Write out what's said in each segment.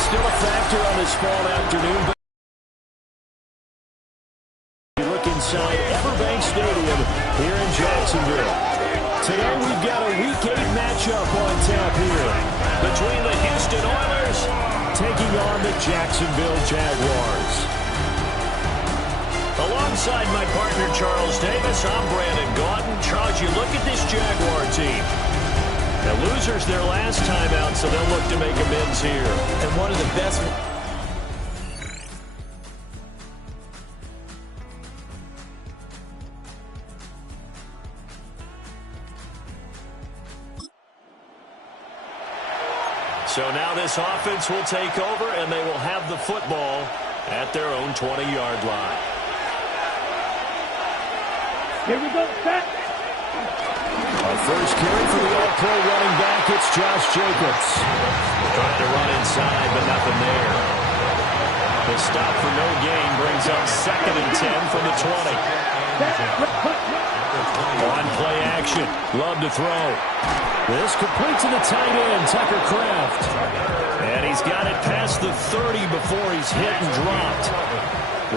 still a factor on this fall afternoon. But look inside Everbank Stadium here in Jacksonville. Today we've got a Week 8 matchup on tap here between the Houston Oilers taking on the Jacksonville Jaguars. Alongside my partner Charles Davis, I'm Brandon Gaudin. Charles, you look at this Jaguar team. The losers their last time out, so they'll look to make amends here. And one of the best... So now this offense will take over, and they will have the football at their own 20-yard line. Here we go, set. Our first carry for the All-Pro running back, it's Josh Jacobs. Trying to run inside, but nothing there. The stop for no gain brings up 2nd and 10 from the 20. On play action, Love to throw. This complete to the tight end, Tucker Kraft. And he's got it past the 30 before he's hit and dropped.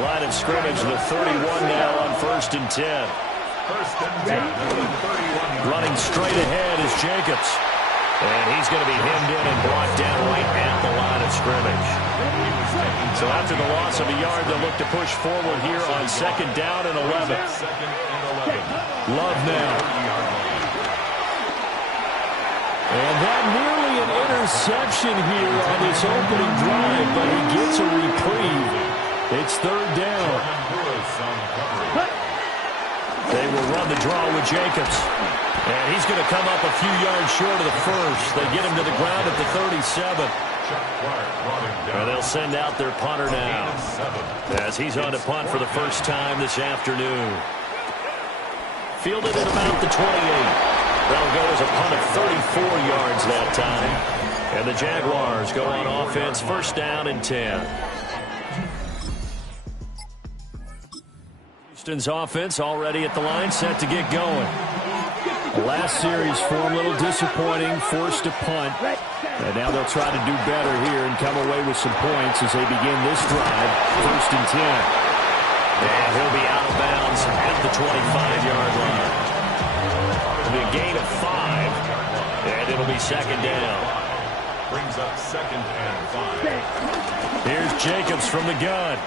Line of scrimmage, the 31 now on 1st and 10. Running straight ahead is Jacobs. And he's going to be hemmed in and brought down right at the line of scrimmage. So after the loss of a yard, they'll look to push forward here on 2nd down and 11. Love now. And that nearly an interception here on this opening drive, but he gets a reprieve. It's 3rd down. They will run the draw with Jacobs. And he's going to come up a few yards short of the first. They get him to the ground at the 37. And they'll send out their punter now, as he's on to punt for the first time this afternoon. Fielded at about the 28. That'll go as a punt of 34 yards that time. And the Jaguars go on offense, 1st down and 10. Houston's offense already at the line, set to get going. The last series form a little disappointing, forced to punt. And now they'll try to do better here and come away with some points as they begin this drive, 1st and 10. And he'll be out of bounds at the 25-yard line. The gain of 5, and it'll be 2nd down. Brings up 2nd and 5. Here's Jacobs from the gun.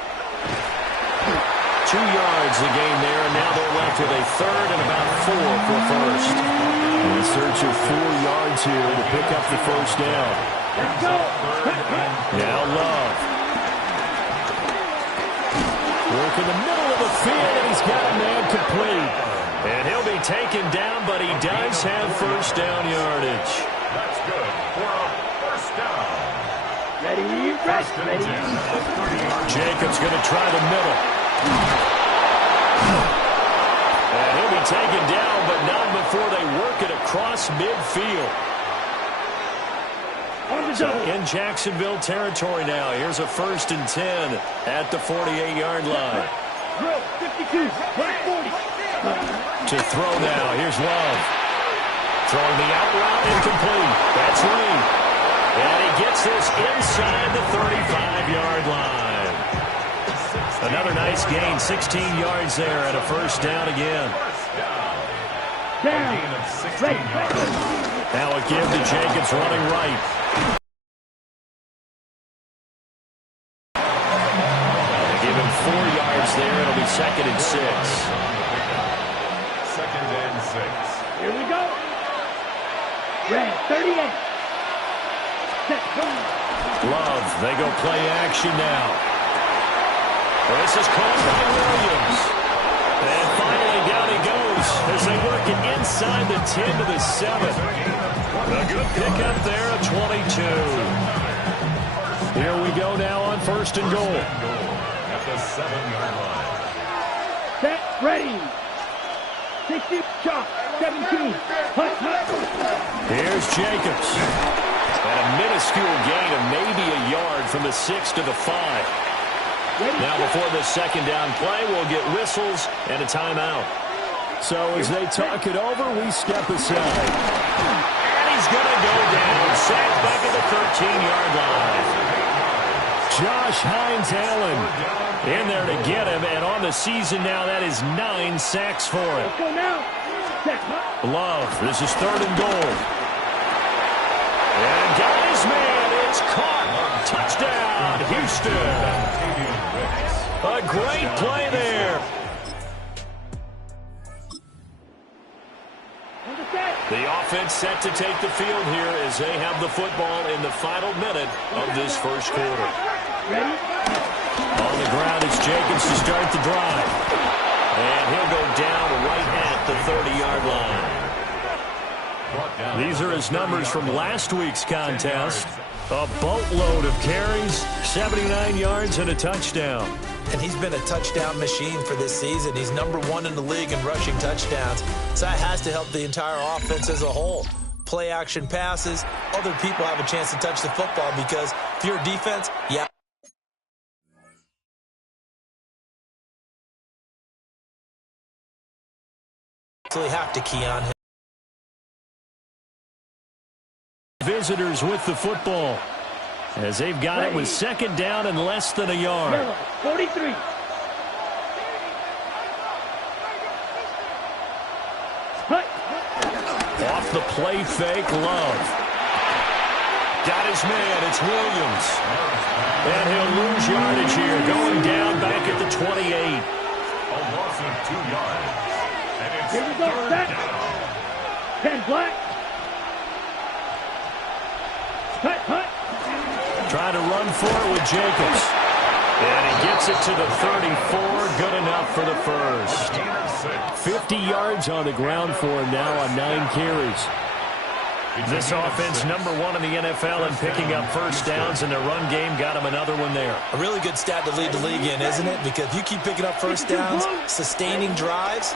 2 yards the gain there, and now they're left with a 3rd and about 4 for 1st. In search of 4 yards here to pick up the 1st down. Now Love. Work in the middle of the field, and he's got a man complete. And he'll be taken down, but he does have 1st down yardage. That's good for a 1st down. Ready. Jacobs going to try the middle. And he'll be taken down, but not before they work it across midfield. So in Jacksonville territory now. Here's a 1st and 10 at the 48-yard line. 52, 40. To throw now. Here's Love. Throwing the out route, incomplete. That's Reed. And he gets this inside the 35-yard line. Another nice gain, 16 yards there, and a 1st down again. Now a give to Jacobs running right. They give him 4 yards there. It'll be 2nd and 6. 2nd and 6. Here we go. Red, 38. Love, they go play action now. This is caught by Williams. And finally down he goes as they work it inside the 10 to the 7. A good pickup there at 22. Here we go now on 1st and goal. At the 7-yard line. Set, ready. 60, shot, 17. Here's Jacobs. And a minuscule gain of maybe a yard from the 6 to the 5. Now before the 2nd down play, we'll get whistles and a timeout. So as they talk it over, we step aside. And he's going to go down, sacked back at the 13-yard line. Josh Hines-Allen in there to get him. And on the season now, that is 9 sacks for him. Let's go now. Set. Love. This is 3rd and goal. And got his man. It's caught. Touchdown, Houston. A great play there. The offense set to take the field here as they have the football in the final minute of this first quarter. Ready? On the ground, it's Jacobs to start the drive. And he'll go down right at the 30-yard line. These are his numbers from last week's contest. A boatload of carries, 79 yards, and a touchdown. And he's been a touchdown machine for this season. He's #1 in the league in rushing touchdowns. So that has to help the entire offense as a whole. Play action passes, other people have a chance to touch the football because if you're a defense, yeah. You have to key on him. Visitors with the football as they've got it with 2nd down and less than a yard. Yellow, 43. Off the play fake, Love. Got his man, it's Williams. And he'll lose yardage here, going down back at the 28. A loss of 2 yards. And it's Here we go, 3rd set. down. 10 black. Hut. Trying to run for it with Jacobs. And he gets it to the 34. Good enough for the first. 50 yards on the ground for him now on 9 carries. This offense #1 in the NFL in picking up first downs, and the run game got him another one there. A really good stat to lead the league in, isn't it? Because you keep picking up first downs, sustaining drives,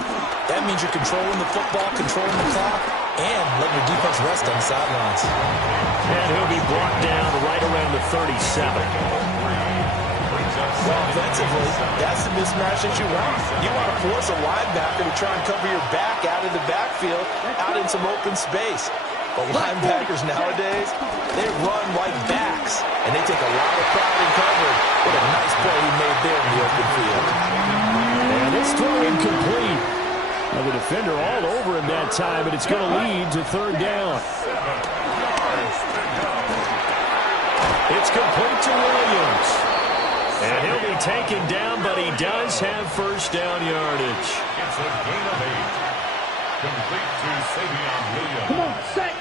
that means you're controlling the football, controlling the clock, and letting your defense rest on the sidelines. And he'll be brought down right around the 37. Well, offensively, that's the mismatch that you want. You want to force a linebacker to try and cover your back out of the backfield, out in some open space. But linebackers nowadays, they run like backs, and they take a lot of pride in covering. What a nice play he made there in the open field. And it's throw incomplete. Now the defender all over him that time, but it's going to lead to 3rd down. It's complete to Williams. And he'll be taken down, but he does have first down yardage. It's a gain of 8. Complete to Savion Williams. Come on, set.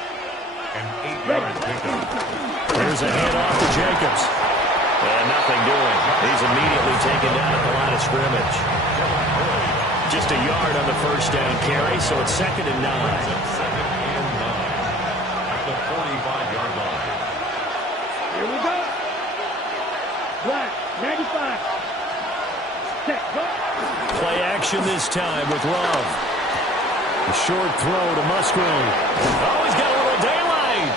An 8-yard pickup. There's a handoff to Jacobs. And nothing doing. He's immediately taken down at the line of scrimmage. Just a yard on the first down carry, so it's 2nd and 9. Second and 9 at the 45-yard line. Here we go. Black, 95. Set, go. Play action this time with Love. A short throw to Musgrave. Oh, he's got a little daylight.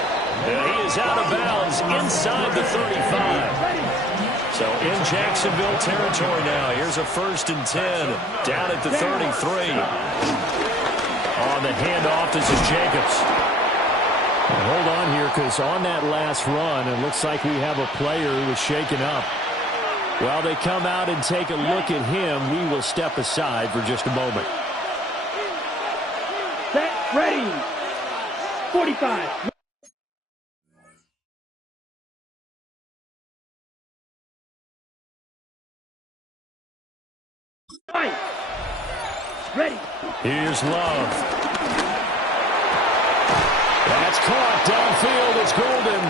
And he is out of bounds inside the 35. So in Jacksonville territory now. Here's a 1st and 10 down at the 33. On the handoff, this is Jacobs. Hold on here, because on that last run, it looks like we have a player who was shaken up. While they come out and take a look at him, we will step aside for just a moment. Set, ready. 45. Right. Ready. Here's Love. That's caught downfield. It's Golden.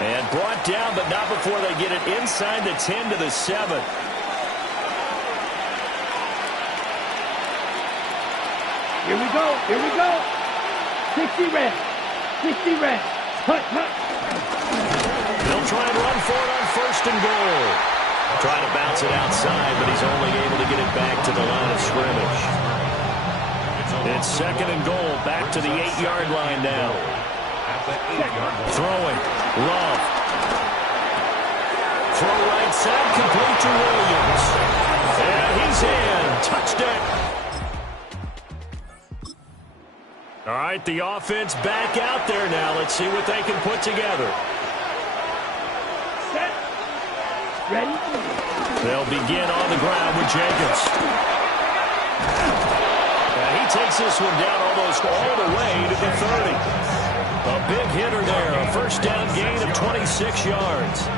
And brought down, but not before they get it inside the 10 to the 7. Here we go. Here we go. 60 red. 60 red. Hut. They'll try and run for it on 1st and goal. Trying to bounce it outside, but he's only able to get it back to the line of scrimmage. It's 2nd and goal, back to the 8-yard line now. Throwing, Love. Throw right side, complete to Williams. And he's in. Touchdown. All right, the offense back out there now. Let's see what they can put together. Set. Ready? They'll begin on the ground with Jacobs. And he takes this one down almost all the way to the 30. A big hitter there. A first down gain of 26 yards.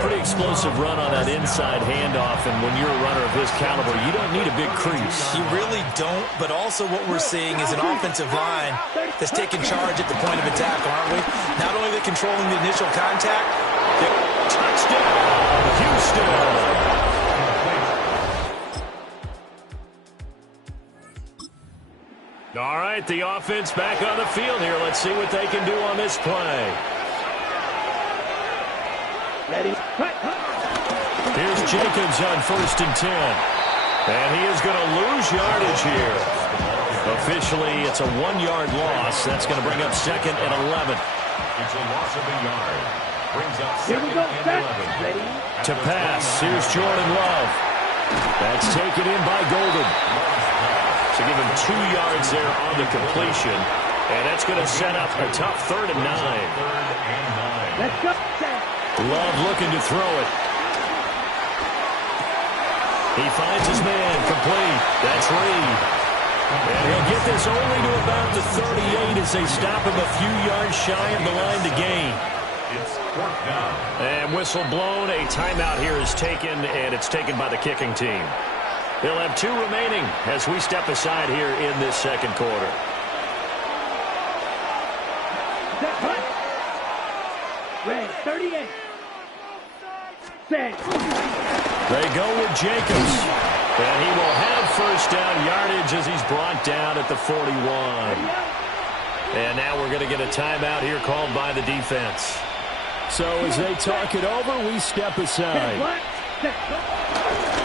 Pretty explosive run on that inside handoff, and when you're a runner of his caliber, you don't need a big crease. You really don't, but also what we're seeing is an offensive line that's taking charge at the point of attack, aren't we? Not only are they controlling the initial contact, touchdown, Houston! All right, the offense back on the field here. Let's see what they can do on this play. Ready? Here's Jacobs on 1st and 10. And he is going to lose yardage here. Officially, it's a 1-yard loss. That's going to bring up 2nd and 11. It's a loss of a yard. Brings up Here we 2nd go. and 11. Ready? To pass, here's Jordan Love. That's taken in by Golden. So give him 2 yards there on the completion. And that's going to set up a tough 3rd and 9. Let's go. Love looking to throw it. He finds his man, complete. That's Reed. And he'll get this only to about the 38 as they stop him a few yards shy of the line to gain. It's 4th down. And whistle blown. A timeout here is taken, and it's taken by the kicking team. They'll have 2 remaining as we step aside here in this 2nd quarter. Red, 38. Set. They go with Jacobs. And he will have first down yardage as he's brought down at the 41. And now we're going to get a timeout here called by the defense. So as they talk it over, we step aside.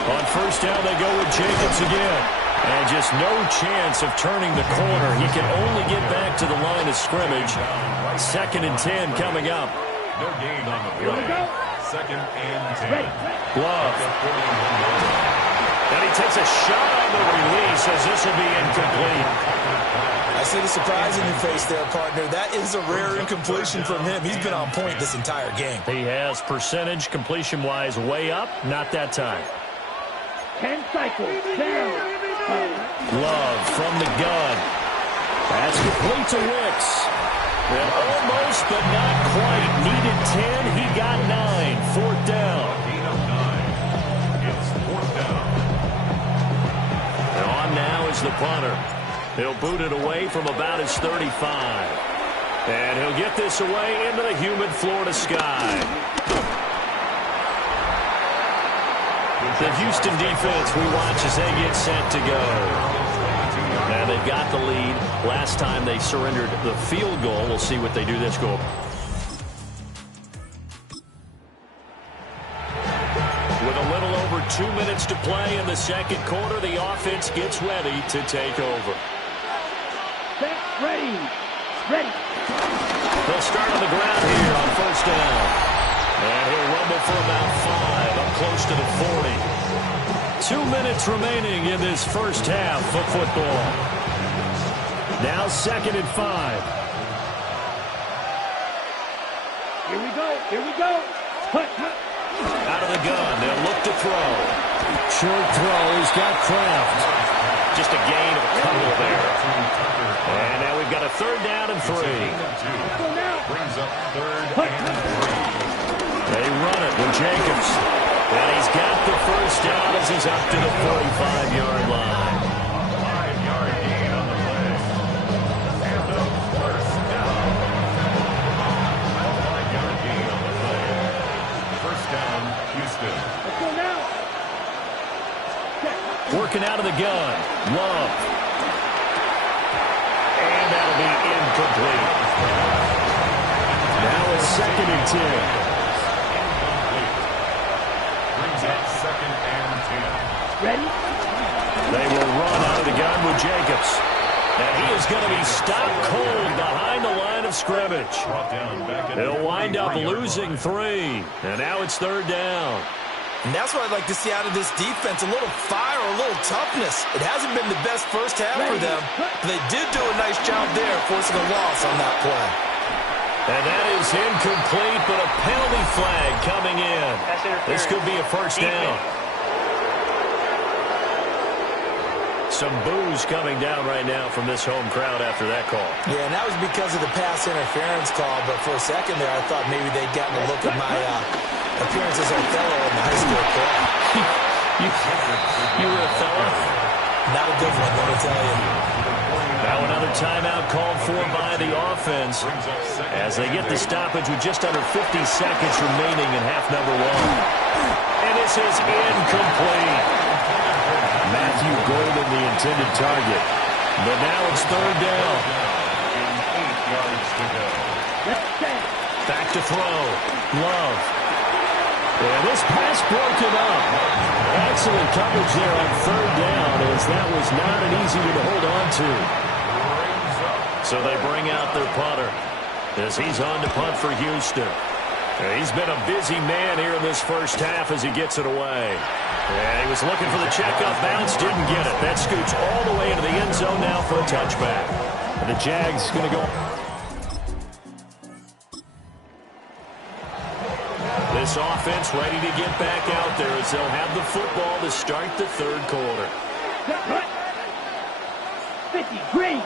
On first down, they go with Jacobs again. And just no chance of turning the corner. He can only get back to the line of scrimmage. 2nd and 10 coming up. No gain on the play. 2nd and 10. Love. And he takes a shot on the release as this will be incomplete. I see the surprise in your face there, partner. That is a rare incompletion from him. He's been on point this entire game. He has percentage completion-wise way up. Not that time. 10 cycles. Down. Love from the gun. That's complete to Wicks. And almost, but not quite. Needed 10. He got 9. 4th down. Gain of 9. It's 4th down. And on now is the punter. He'll boot it away from about his 35. And he'll get this away into the humid Florida sky. The Houston defense we watch as they get set to go. And they've got the lead. Last time they surrendered the field goal. We'll see what they do this goal. With a little over 2 minutes to play in the 2nd quarter, the offense gets ready to take over. Set. Ready. Ready. They'll start on the ground here on first down. And he'll rumble for about 5, up close to the 40. 2 minutes remaining in this first half of football. Now 2nd and 5. Here we go. Here we go. Out of the gun, they'll look to throw. Short throw, he's got Kraft. Just a gain of a couple there. And now we've got a 3rd down and 3. Brings up 3rd and 3. They run it with Jacobs. And he's got the first down as he's up to the 45-yard line. 5-yard gain on the play. And the first down. 5-yard gain on the play. First down, Houston. Let's go now. Working out of the gun. Love. And that'll be incomplete. Now it's 2nd and 10. Second and 10. Ready? They will run out of the gun with Jacobs. And he is going to be stopped cold behind the line of scrimmage. He'll wind up losing 3. And now it's 3rd down. And that's what I'd like to see out of this defense, a little fire, a little toughness. It hasn't been the best first half for them, but they did do a nice job there forcing a loss on that play. And that is incomplete, but a penalty flag coming in. This could be a first down. Some boos coming down right now from this home crowd after that call. Yeah, and that was because of the pass interference call, but for a second there I thought maybe they'd gotten a look at my appearance as Othello in the high school play. You were Othello? Not a good one, let me tell you. Now another timeout called for by the offense as they get the stoppage with just under 50 seconds remaining in half number one. And this is incomplete. Matthew Golden, the intended target. But now it's third down. 8 yards to go. Back to throw. Love. And this pass broken up. Excellent coverage there on third down, as that was not an easy one to hold on to. So they bring out their punter as he's on to punt for Houston. He's been a busy man here in this first half as he gets it away. And he was looking for the checkup bounce, didn't get it. That scoots all the way into the end zone now for a touchback. And the Jags going to go. This offense ready to get back out there as they'll have the football to start the third quarter. 50, green.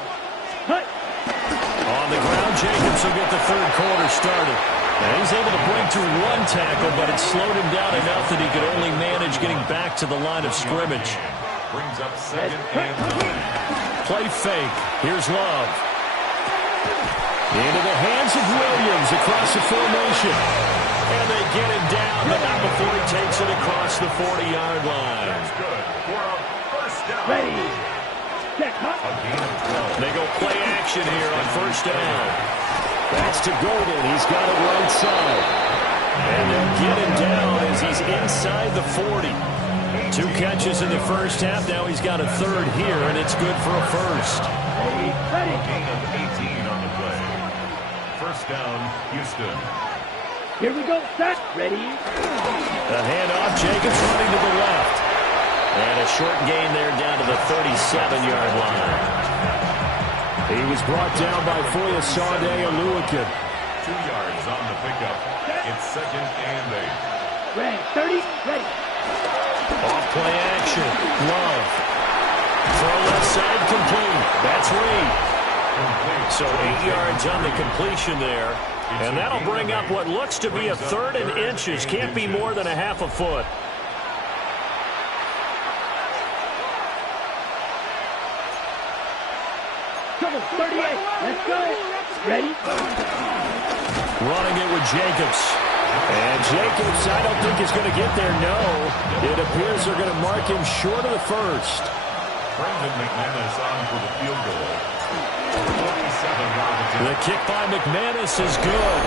Hut. On the ground, Jacobs will get the third quarter started. And he's able to break through one tackle, but it slowed him down enough that he could only manage getting back to the line of scrimmage. Brings up second and 9. Play fake. Here's Love. Into the hands of Williams across the formation. And they get him down, but not before he takes it across the 40-yard line. That's good for a first down. Ready. Check, hut. A gain of 12. They go play action here on first down. That's to Golden. He's got it right side. And they'll get him down as he's inside the 40. 2 catches in the first half. Now he's got a third here, and it's good for a first. Ready. Gain of 18 on the play. First down, Houston. Here we go. Set. Ready. The handoff. Jacobs running to the left. And a short gain there down to the 37-yard line. He was brought down by Foyesade Oluwakin. 2 yards on the pickup. It's second and 8. Ready. 30. Ready. Off play action. Love. Throw left side complete. That's Reed. So 8 yards on the completion there. And that'll bring up what looks to be a third and inches. Can't be more than a half a foot. Trouble. 38. Let's go. Ready. Running it with Jacobs. And Jacobs, I don't think is going to get there, no. It appears they're going to mark him short of the first. Brandon McManus on for the field goal. 47-yard attempt. The kick by McManus is good.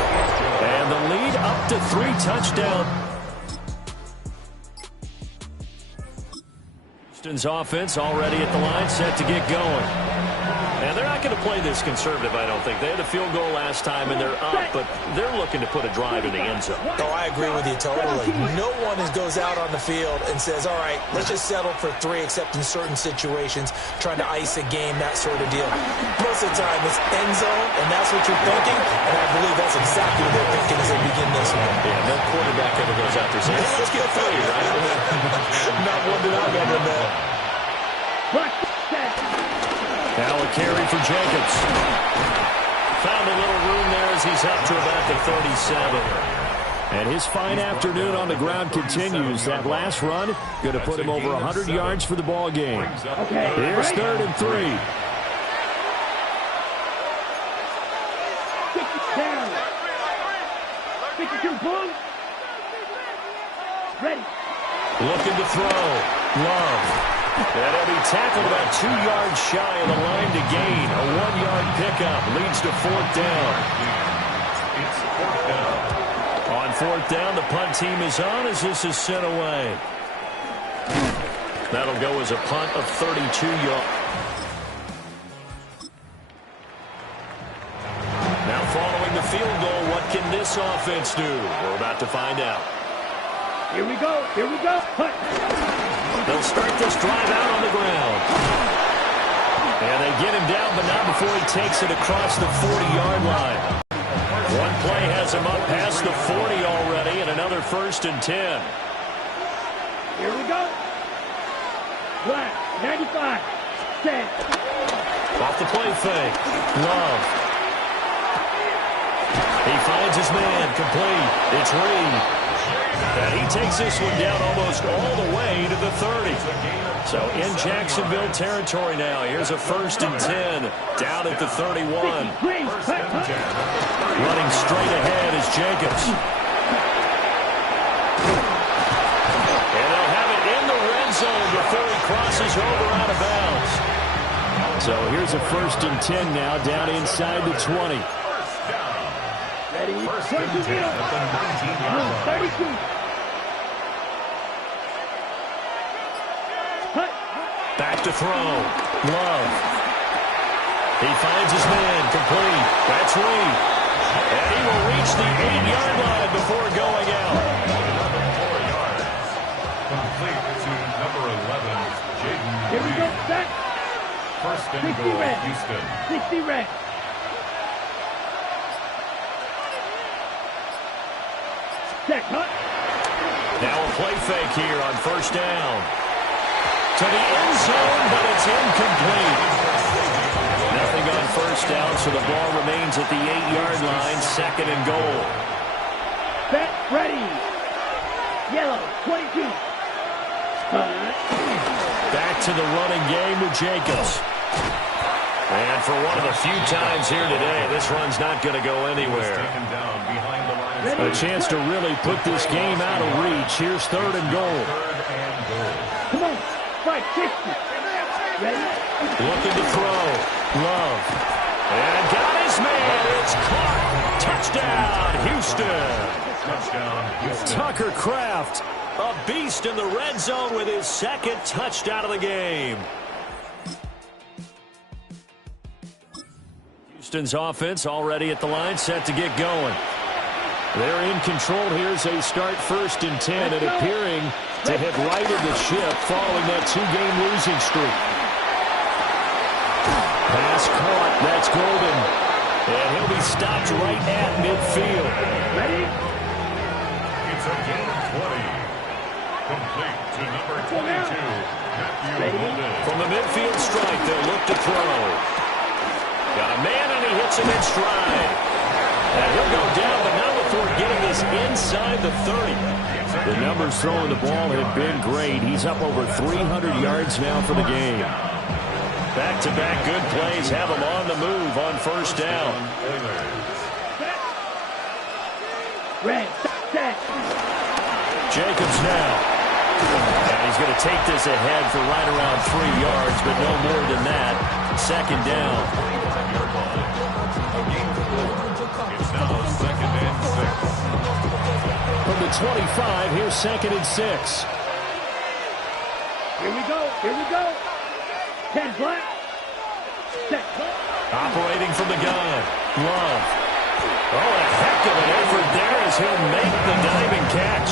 And the lead up to 3 touchdowns. Houston's offense already at the line, set to get going. And they're not going to play this conservative, I don't think. They had a field goal last time, and they're up, but they're looking to put a drive in the end zone. Oh, I agree with you totally. No one goes out on the field and says, all right, let's just settle for 3, except in certain situations, trying to ice a game, that sort of deal. Most of the time, it's end zone, and that's what you're thinking, and I believe that's exactly what they're thinking as they begin this one. Yeah, no quarterback ever goes out there saying, let's get 30, right? Not one that I've ever met. Now a carry for Jacobs. Found a little room there as he's up to about the 37. And his fine afternoon on the ground continues. That last run going to put him over 100 yards for the ball game. Okay. Here's third and 3. Down. 52. Boom. Ready. Looking to throw. Love. And he'll be tackled about 2 yards shy of the line to gain. A 1-yard pickup leads to 4th down. It's 4th down. On 4th down, the punt team is on as this is sent away. That'll go as a punt of 32 yards. Now following the field goal, what can this offense do? We're about to find out. Here we go. Here we go. Punt. They'll start this drive out on the ground. And they get him down, but not before he takes it across the 40-yard line. 1 has him up past the 40 already, and another 1st and 10. Here we go. Black, 95, 10. Off the play fake. Love. He finds his man, complete. It's Reed. And he takes this one down almost all the way to the 30. So in Jacksonville territory now. Here's a 1st and 10 down at the 31. Running straight ahead is Jacobs. And they'll have it in the red zone before he crosses over out of bounds. So here's a 1st and 10 now down inside the 20. Ready? First and 10 at the 19-yard line. 32. Back to throw. Love. He finds his man, complete. That's Reed. And he will reach the 8-yard line before going out. Another 4 yards. Complete to number 11, Jaden Here we go. Reed. Set. First and 60 goal, red. Houston. 60 red. Set. Cut. Now a play fake here on 1st down. To the end zone, but it's incomplete. Nothing on 1st down, so the ball remains at the 8-yard line, 2nd and goal. Set. Ready. Yellow. 22. Back to the running game with Jacobs. And for one of the few times here today, this run's not going to go anywhere. Taken down behind the line of A chance to really put this game out of reach. Here's 3rd and goal. 3rd and goal. Come on. Right. 60. Ready? Looking to throw. Love. And got his man. It's caught. Touchdown, Houston. Touchdown, Houston. Tucker Kraft, a beast in the red zone with his 2nd touchdown of the game. Houston's offense already at the line, set to get going. They're in control. Here's a start 1st and 10, and appearing to have righted the ship following that 2-game losing streak. Pass caught. That's Golden. And he'll be stopped right at midfield. Ready? It's a gain of 20. Complete to number 22, Matthew Golden. From the midfield strike, they'll look to throw. Got a man, and he hits him in stride. And he'll go down, but not before getting this inside the 30. The numbers throwing the ball have been great. He's up over 300 yards now for the game. Back-to-back good plays have him on the move on 1st down. Red. Set. Jacobs now. And he's going to take this ahead for right around 3 yards, but no more than that. 2nd down. It's now 2nd and 6. From the 25, here's 2nd and 6. Here we go. Here we go. 10 black. Set. Operating from the gun. Love. Oh, a heck of an effort there as he'll make the diving catch.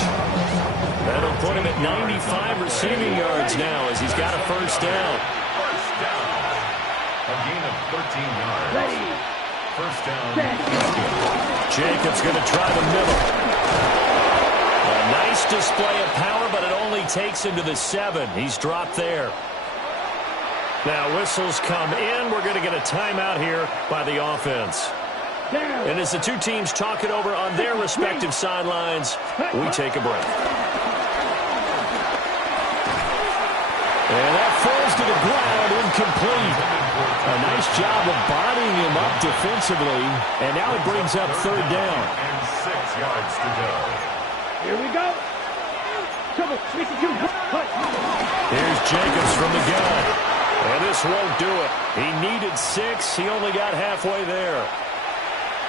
That'll put him at 95 receiving yards now as he's got a 1st down. First down. A gain of 13 yards. Ready. First down. Set. Jacobs going to try the middle. A nice display of power, but it only takes him to the 7. He's dropped there. Now whistles come in. We're going to get a timeout here by the offense. Down. And as the two teams talk it over on their respective sidelines, we take a break. And that falls to the ground, incomplete. A nice job of bodying him up defensively. And now it brings up 3rd down. And 6 yards to go. Here we go. Trouble. 52. Cut. Here's Jacobs from the gun. And this won't do it. He needed 6. He only got halfway there.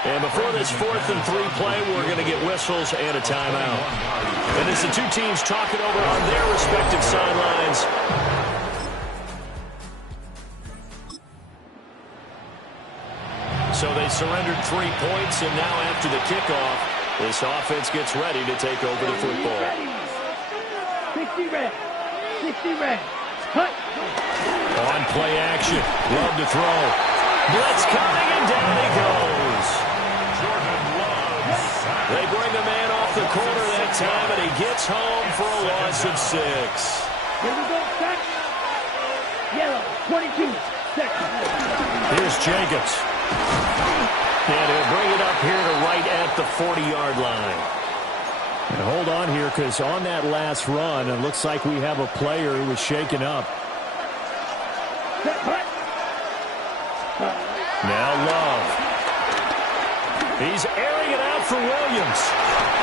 And before this 4th and 3 play, we're going to get whistles and a timeout. And as the two teams talk it over on their respective sidelines, so they surrendered 3 points, and now after the kickoff, this offense gets ready to take over the football. 60 red. 60 red. Cut. On play action. Love to throw. Blitz coming, and down he goes. Jordan Love that time, and he gets home for a loss of 6. Here we go, set. Yellow, 22, set. Here's Jacobs. And he'll bring it up here to right at the 40-yard line. And hold on here, because on that last run, it looks like we have a player who was shaken up. Now Love. He's airing it out for Williams.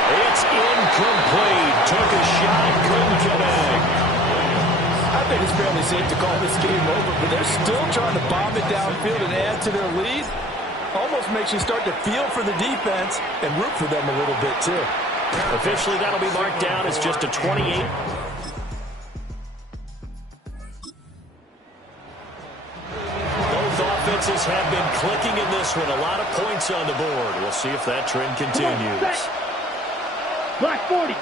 It's incomplete. Took a shot, couldn't connect. I think it's fairly safe to call this game over, but they're still trying to bomb it downfield and add to their lead. Almost makes you start to feel for the defense and root for them a little bit, too. Officially, that'll be marked down as just a 28. Both offenses have been clicking in this one. A lot of points on the board. We'll see if that trend continues. Black 40.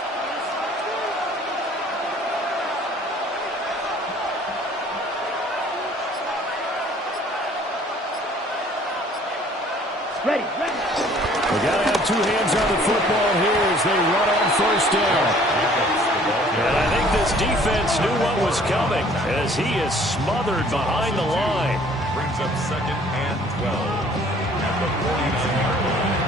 Ready. We got to have two hands on the football here as they run on first down. And I think this defense knew what was coming as he is smothered behind the line. Brings up 2nd and 12 at the 49-yard line.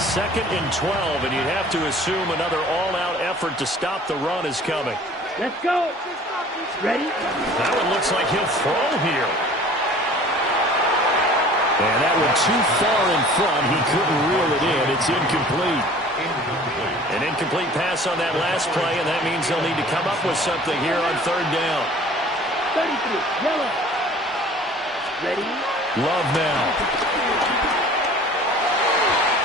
2nd and 12, and you'd have to assume another all-out effort to stop the run is coming. Let's go. Ready? That one looks like he'll throw here. And that one too far in front. He couldn't reel it in. It's incomplete. An incomplete pass on that last play, and that means they'll need to come up with something here on 3rd down. 33, yellow. Ready? Love now.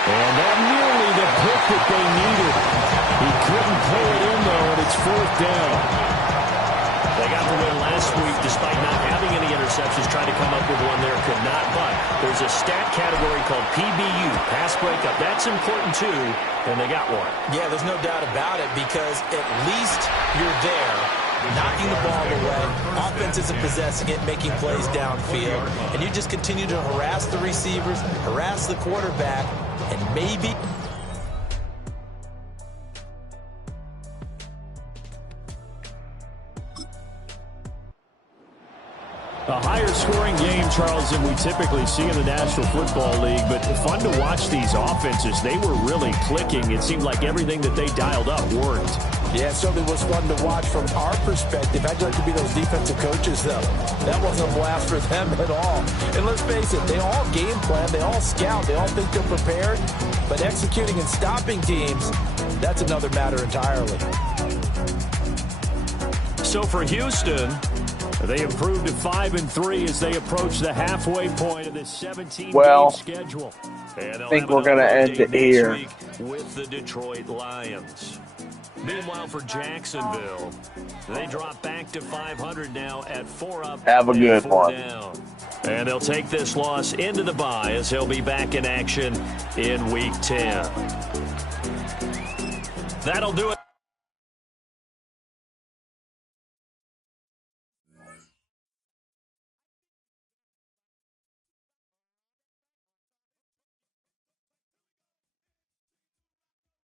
And that nearly the pick that they needed. He couldn't pull it in, though, and it's 4th down. They got the win last week despite not having any interceptions. Tried to come up with one there, could not. But there's a stat category called PBU, pass breakup. That's important, too, and they got one. Yeah, there's no doubt about it because at least you're there, knocking the ball away. Offense isn't possessing it, making plays downfield. And you just continue to harass the receivers, harass the quarterback, and maybe... A higher scoring game, Charles, than we typically see in the National Football League, but fun to watch these offenses. They were really clicking. It seemed like everything that they dialed up worked. Yeah, it certainly was fun to watch from our perspective. I'd like to be those defensive coaches, though. That wasn't a blast for them at all. And let's face it, they all game plan, they all scout, they all think they're prepared, but executing and stopping teams, that's another matter entirely. So for Houston, they improved to 5-3 as they approach the halfway point of this 17-game schedule. And I think we're going to end it here with the Detroit Lions. Meanwhile, for Jacksonville, they drop back to 500 now at 4 up. Have a good one. Down. And they'll take this loss into the bye as they'll be back in action in Week 10. That'll do it.